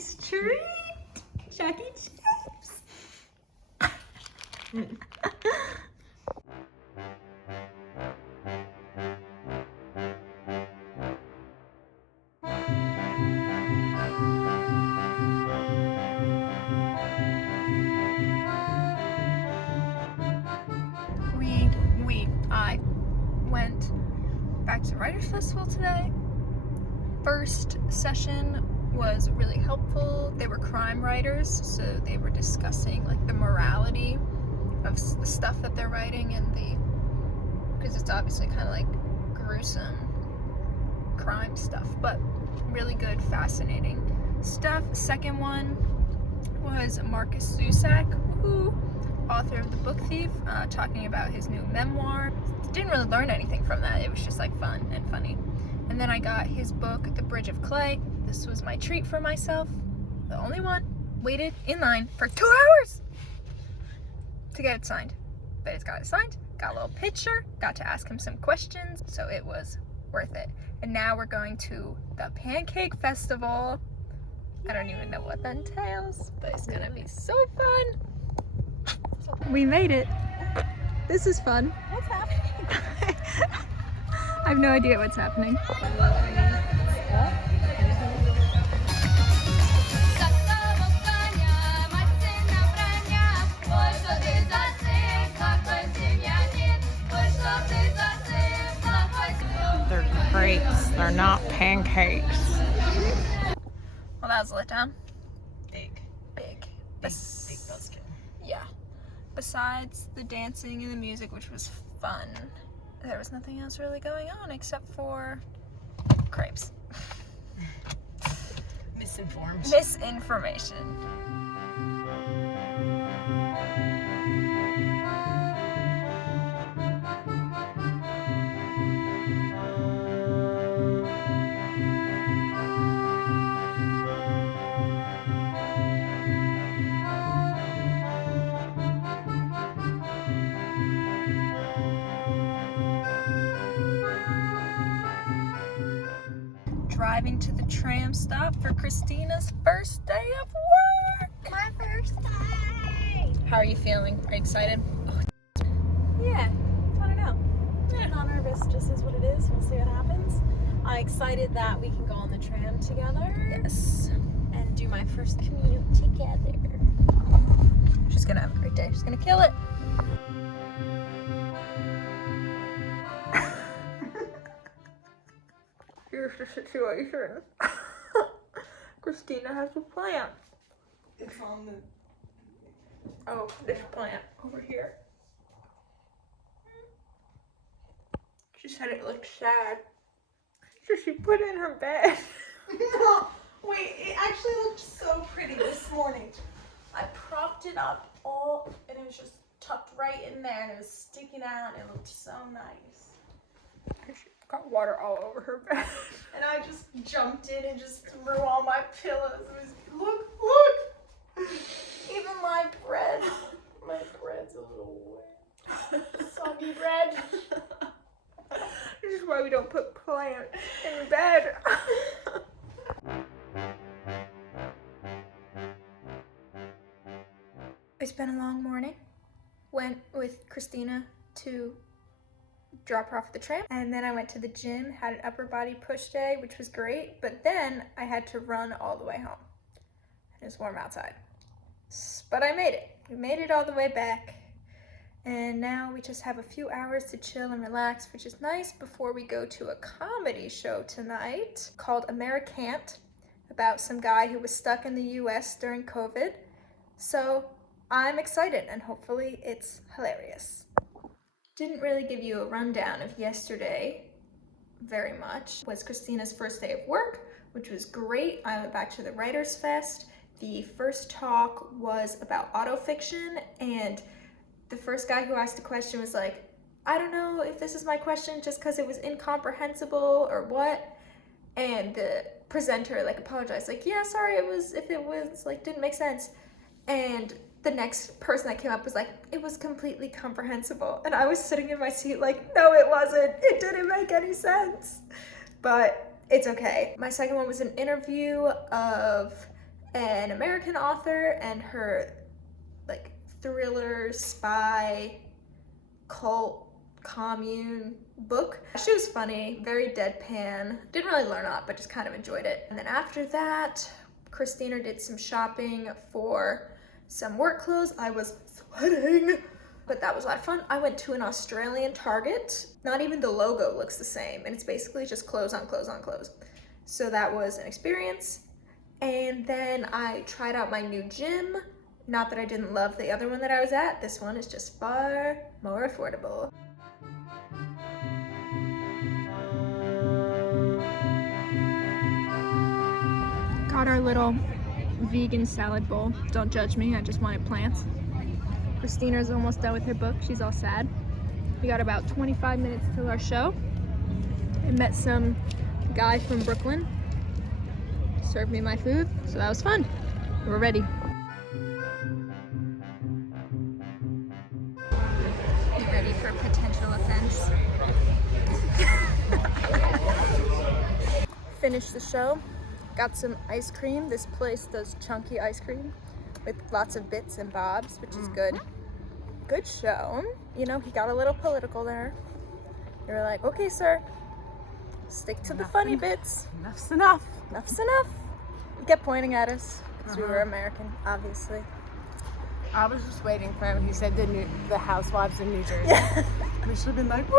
nice treat. Chuck E. Cheese. I went back to Writers Festival today. First session was really helpful. They were crime writers, so they were discussing like the morality of the stuff that they're writing and because it's obviously kind of like gruesome crime stuff, but really good, fascinating stuff. Second one was Marcus Zusak, author of The Book Thief, talking about his new memoir. Didn't really learn anything from that. It was just like fun and funny. And then I got his book, The Bridge of Clay. This was my treat for myself. The only one. Waited in line for 2 hours to get it signed. But it's got it signed, got a little picture, got to ask him some questions, so it was worth it. And now we're going to the Pancake Festival. I don't even know what that entails, but it's gonna be so fun. We made it. This is fun. What's happening? I have no idea what's happening. They're crepes. They're not pancakes. Well, that was a letdown. Big buzzkill. Yeah. Besides the dancing and the music, which was fun, there was nothing else really going on except for crepes. Misinformation. Driving to the tram stop for Christina's first day of work. My first day. How are you feeling? Are you excited? Yeah, I don't know. I'm not nervous, just is what it is. We'll see what happens. I'm excited that we can go on the tram together. Yes. And do my first commute together. She's gonna have a great day. She's gonna kill it. Here's the situation. Christina has a plant. It's on the... Oh, this plant over here. She said it looked sad. So she put it in her bed. No, wait, it actually looked so pretty this morning. I propped it up all, and it was just tucked right in there, and it was sticking out, and it looked so nice. She got water all over her bed. And I just jumped in and just threw all my pillows. It was, look! Even my bread's a little wet. Soggy bread. This is why we don't put plants in bed. It's been a long morning. Went with Christina to drop her off at the tram, and then I went to the gym, had an upper body push day, which was great, but then I had to run all the way home. It was warm outside. But I made it. We made it all the way back. And now we just have a few hours to chill and relax, which is nice before we go to a comedy show tonight called Americant, about some guy who was stuck in the US during COVID. So I'm excited, and hopefully it's hilarious. Didn't really give you a rundown of yesterday very much. It was Christina's first day of work, which was great. I went back to the Writers Fest. The first talk was about autofiction, and the first guy who asked a question was like, I don't know if this is my question just because it was incomprehensible or what. And the presenter like apologized, like, yeah, sorry, if it was like didn't make sense. And the next person that came up was like, it was completely comprehensible. And I was sitting in my seat like, no, it wasn't. It didn't make any sense. But it's okay. My second one was an interview of an American author and her like thriller, spy, cult, commune book. She was funny, very deadpan. Didn't really learn a lot, but just kind of enjoyed it. And then after that, Christina did some shopping for some work clothes. I was sweating, but that was a lot of fun. I went to an Australian Target. Not even the logo looks the same, and it's basically just clothes on clothes on clothes. So that was an experience. And then I tried out my new gym. Not that I didn't love the other one that I was at. This one is just far more affordable. Got our little vegan salad bowl. Don't judge me, I just wanted plants. Christina's almost done with her book. She's all sad. We got about 25 minutes till our show. I met some guy from Brooklyn. Served me my food, so that was fun. We're ready. You ready for potential offense? Finished the show. Got some ice cream. This place does chunky ice cream with lots of bits and bobs, which is good. Good show. You know, he got a little political there. They were like, okay, sir, stick to the funny bits. Enough's enough. Enough's enough. He kept pointing at us because we were American, obviously. I was just waiting for him. He said the housewives in New Jersey. Yeah. We should have been like, woo!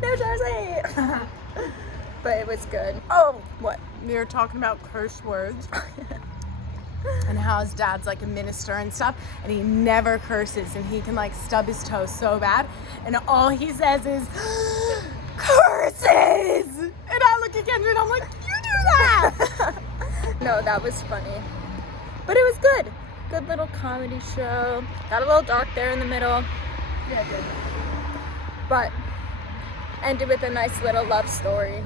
New Jersey! But it was good. Oh, what? We were talking about curse words and how his dad's like a minister and stuff, and he never curses, and he can like stub his toe so bad, and all he says is curses. And I look at Kendra and I'm like, you do that. No, that was funny. But it was good. Good little comedy show. Got a little dark there in the middle. Yeah, it did. But ended with a nice little love story.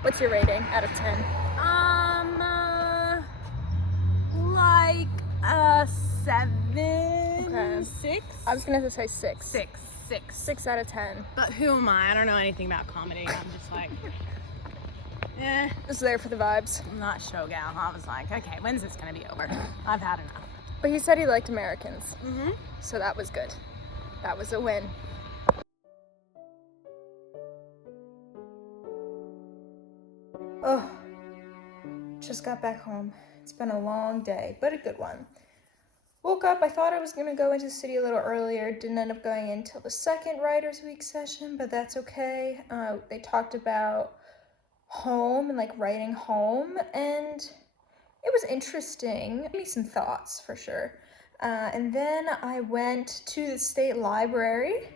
What's your rating out of 10? Like a 7, Okay. 6. I was gonna say 6. 6. 6 out of 10. But who am I? I don't know anything about comedy. I'm just like, Just there for the vibes. I'm not show gal. I was like, okay, when's this gonna be over? I've had enough. But he said he liked Americans. Mm-hmm. So that was good. That was a win. Oh, just got back home. It's been a long day, but a good one. Woke up, I thought I was going to go into the city a little earlier. Didn't end up going in until the second Writers Week session, but that's okay. They talked about home and like writing home, and it was interesting. Gave me some thoughts for sure. And then I went to the state library.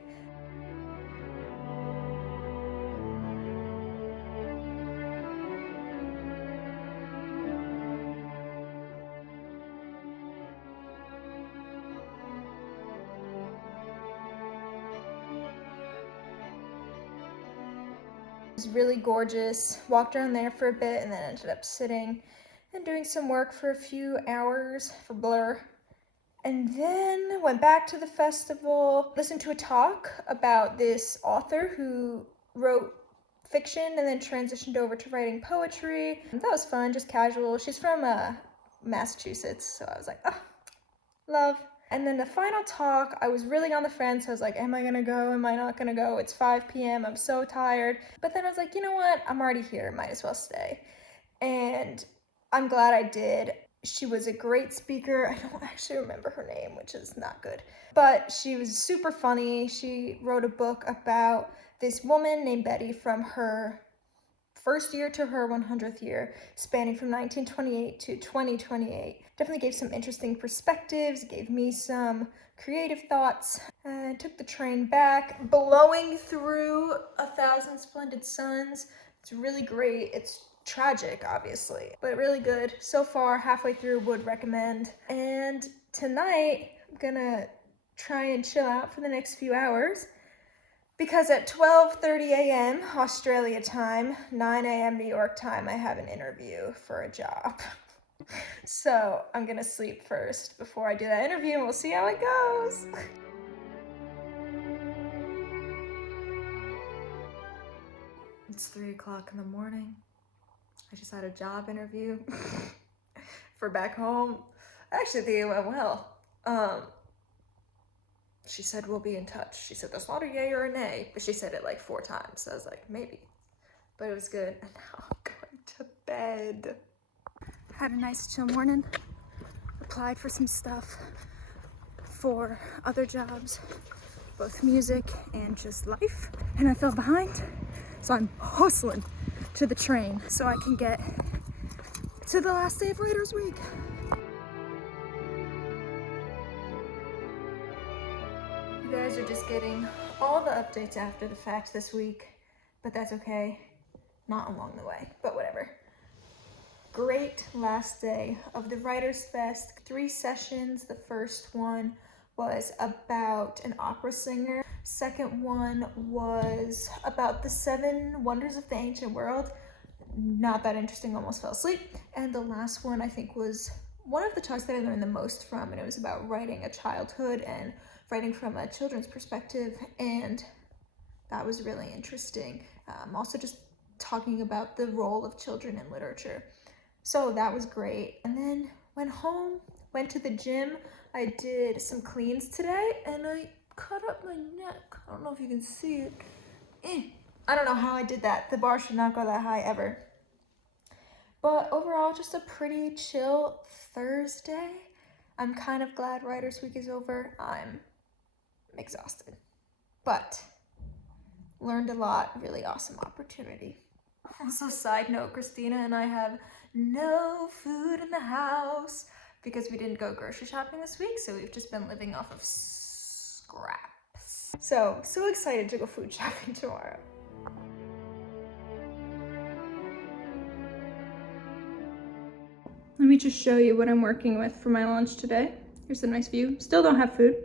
It was really gorgeous. Walked around there for a bit and then ended up sitting and doing some work for a few hours for Blur. And then went back to the festival, listened to a talk about this author who wrote fiction and then transitioned over to writing poetry. And that was fun, just casual. She's from Massachusetts, so I was like, oh, love. And then the final talk, I was really on the fence. I was like, am I gonna go? Am I not gonna go? It's 5 p.m. I'm so tired. But then I was like, you know what? I'm already here. Might as well stay. And I'm glad I did. She was a great speaker. I don't actually remember her name, which is not good. But she was super funny. She wrote a book about this woman named Betty from her first year to her 100th year, spanning from 1928 to 2028. Definitely gave some interesting perspectives, gave me some creative thoughts. I took the train back, blowing through 1,000 Splendid Suns. It's really great. It's tragic, obviously, but really good. So far, halfway through, would recommend. And tonight, I'm gonna try and chill out for the next few hours. Because at 12:30 a.m. Australia time, 9 a.m. New York time, I have an interview for a job. So I'm gonna sleep first before I do that interview, and we'll see how it goes. It's 3 o'clock in the morning. I just had a job interview for back home. I actually think it went well. She said we'll be in touch. She said that's not a yay or a nay, but she said it like 4 times. So I was like, maybe. But it was good. And now I'm going to bed. Had a nice chill morning. Applied for some stuff for other jobs, both music and just life. And I fell behind, so I'm hustling to the train so I can get to the last day of Writers Week. You guys are just getting all the updates after the fact this week, but that's okay. Not along the way, but whatever. Great last day of the Writers Fest. 3 sessions. The first one was about an opera singer. Second one was about the 7 wonders of the ancient world. Not that interesting, almost fell asleep. And the last one I think was one of the talks that I learned the most from, and it was about writing a childhood and writing from a children's perspective, and that was really interesting. Also just talking about the role of children in literature. So that was great. And then went home, went to the gym. I did some cleans today and I cut up my neck. I don't know if you can see it. I don't know how I did that. The bar should not go that high ever. But overall, just a pretty chill Thursday. I'm kind of glad Writers Week is over. I'm exhausted, but learned a lot. Really awesome opportunity. Also, side note, Christina and I have no food in the house because we didn't go grocery shopping this week, so we've just been living off of scraps. So excited to go food shopping tomorrow. Let me just show you what I'm working with for my lunch today. Here's a nice view. Still don't have food.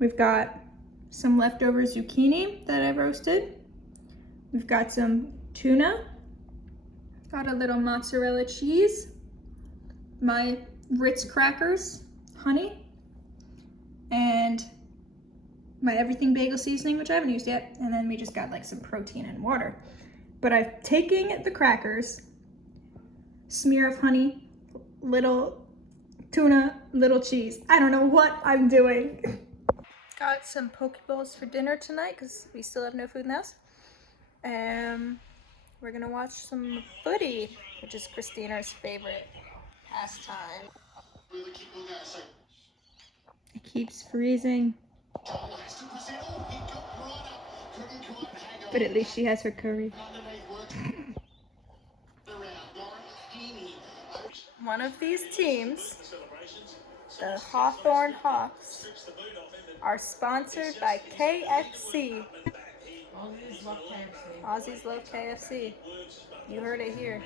We've got some leftover zucchini that I roasted. We've got some tuna. Got a little mozzarella cheese. My Ritz crackers, honey. And my everything bagel seasoning, which I haven't used yet. And then we just got like some protein and water. But I've taken the crackers, smear of honey, little tuna, little cheese. I don't know what I'm doing. Got some poke bowls for dinner tonight because we still have no food in the house. We're gonna watch some footy, which is Christina's favorite pastime. It keeps freezing. But at least she has her curry. One of these teams, the Hawthorne Hawks, are sponsored by KFC. Aussies love KFC. You heard it here.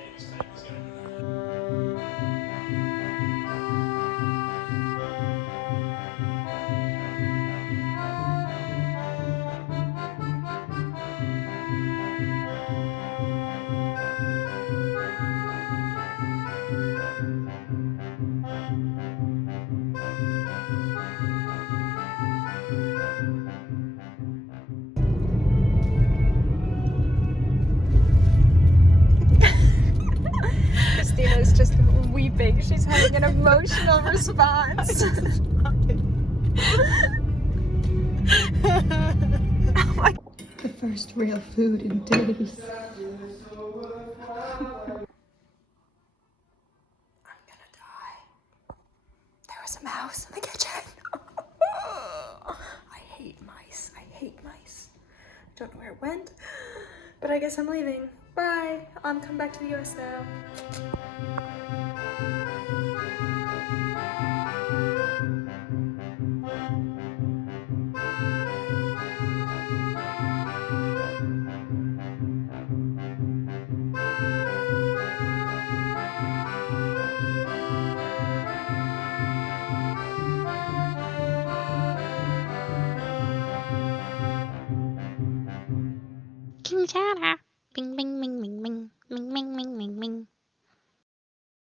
Christina's just weeping. She's having an emotional response. The first real food in days. I'm gonna die. There was a mouse in the kitchen. I hate mice. I hate mice. Don't know where it went, but I guess I'm leaving. Bye. I'm coming back to the US now. King Chara. Bing, bing, bing.